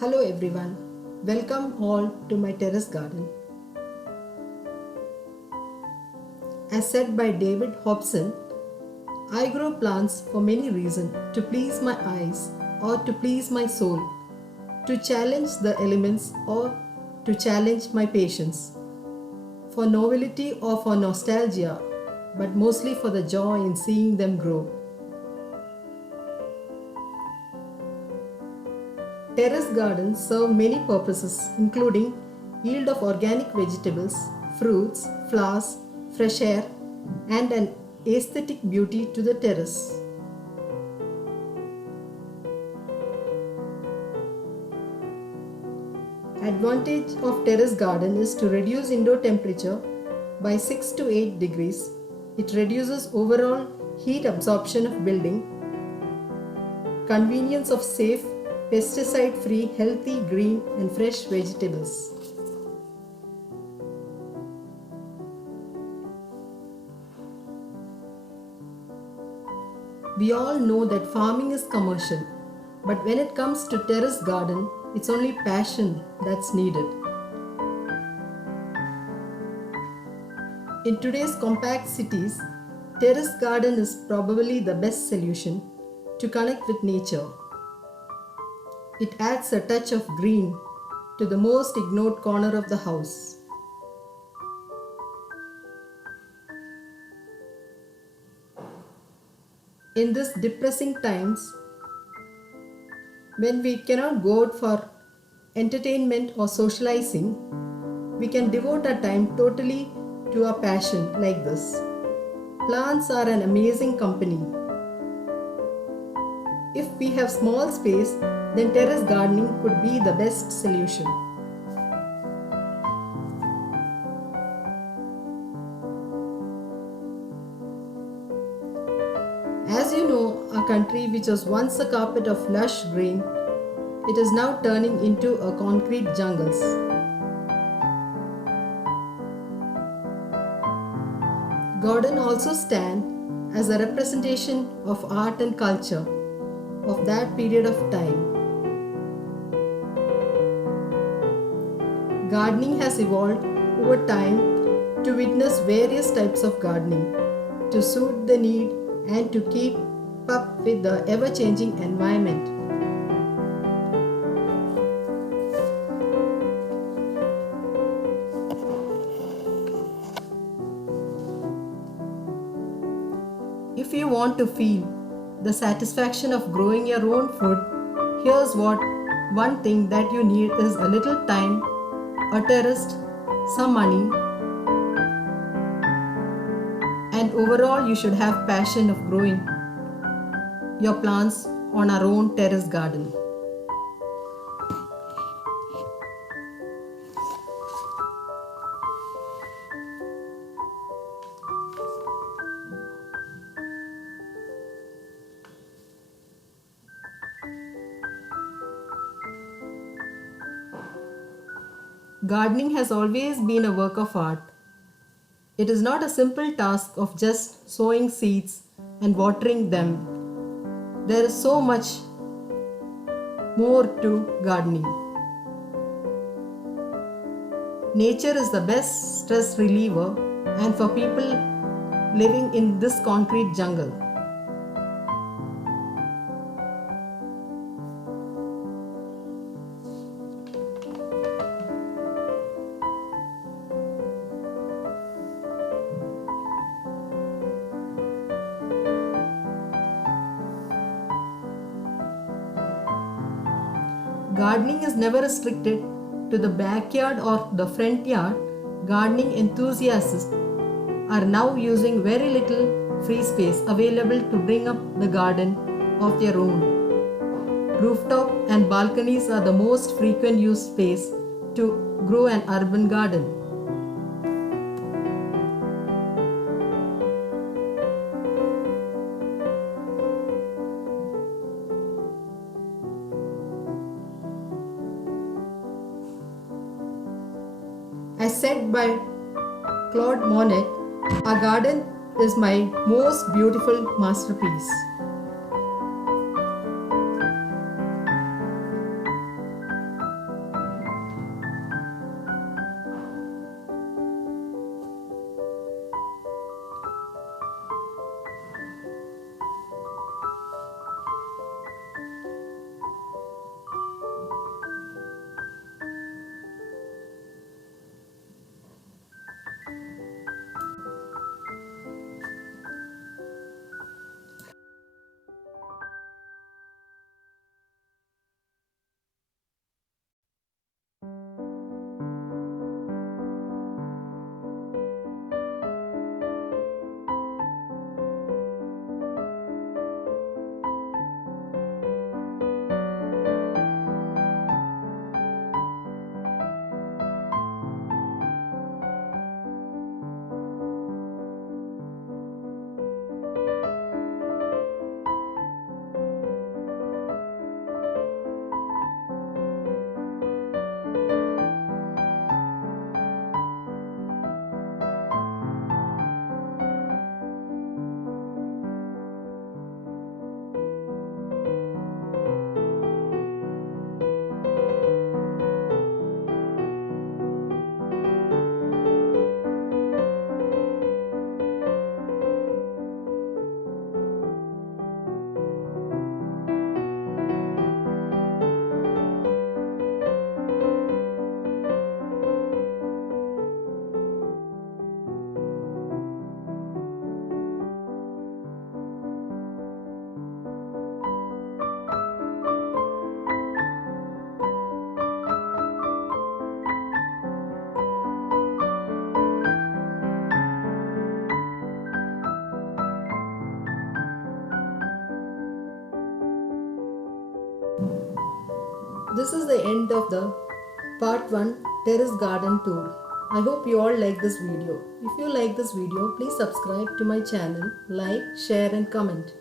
Hello everyone, welcome all to my terrace garden. As said by David Hobson, I grow plants for many reasons to please my eyes or to please my soul, to challenge the elements or to challenge my patience, for novelty or for nostalgia, but mostly for the joy in seeing them grow. Terrace gardens serve many purposes, including yield of organic vegetables, fruits, flowers, fresh air, and an aesthetic beauty to the terrace. Advantage of terrace garden is to reduce indoor temperature by 6 to 8 degrees. It reduces overall heat absorption of building, convenience of safe, pesticide-free, healthy, green and fresh vegetables. We all know that farming is commercial, but when it comes to terrace garden, it's only passion that's needed. In today's compact cities, terrace garden is probably the best solution to connect with nature. It adds a touch of green to the most ignored corner of the house. In these depressing times, when we cannot go out for entertainment or socializing, we can devote our time totally to our passion like this. Plants are an amazing company. If we have small space, then terrace gardening could be the best solution. As you know, our country, which was once a carpet of lush green, it is now turning into a concrete jungles. Garden also stand as a representation of art and culture of that period of time. Gardening has evolved over time to witness various types of gardening, to suit the need and to keep up with the ever-changing environment. If you want to feel the satisfaction of growing your own food, here's what one thing that you need is a little time, a terrace, some money, and overall you should have passion of growing your plants on our own terrace garden. Gardening has always been a work of art. It is not a simple task of just sowing seeds and watering them. There is so much more to gardening. Nature is the best stress reliever, and for people living in this concrete jungle. Gardening is never restricted to the backyard or the front yard. Gardening enthusiasts are now using very little free space available to bring up the garden of their own. Rooftop and balconies are the most frequent used space to grow an urban garden. As said by Claude Monet, a garden is my most beautiful masterpiece. This is the end of the part 1 terrace garden tour. I hope you all like this video. If you like this video, please subscribe to my channel, like, share and comment.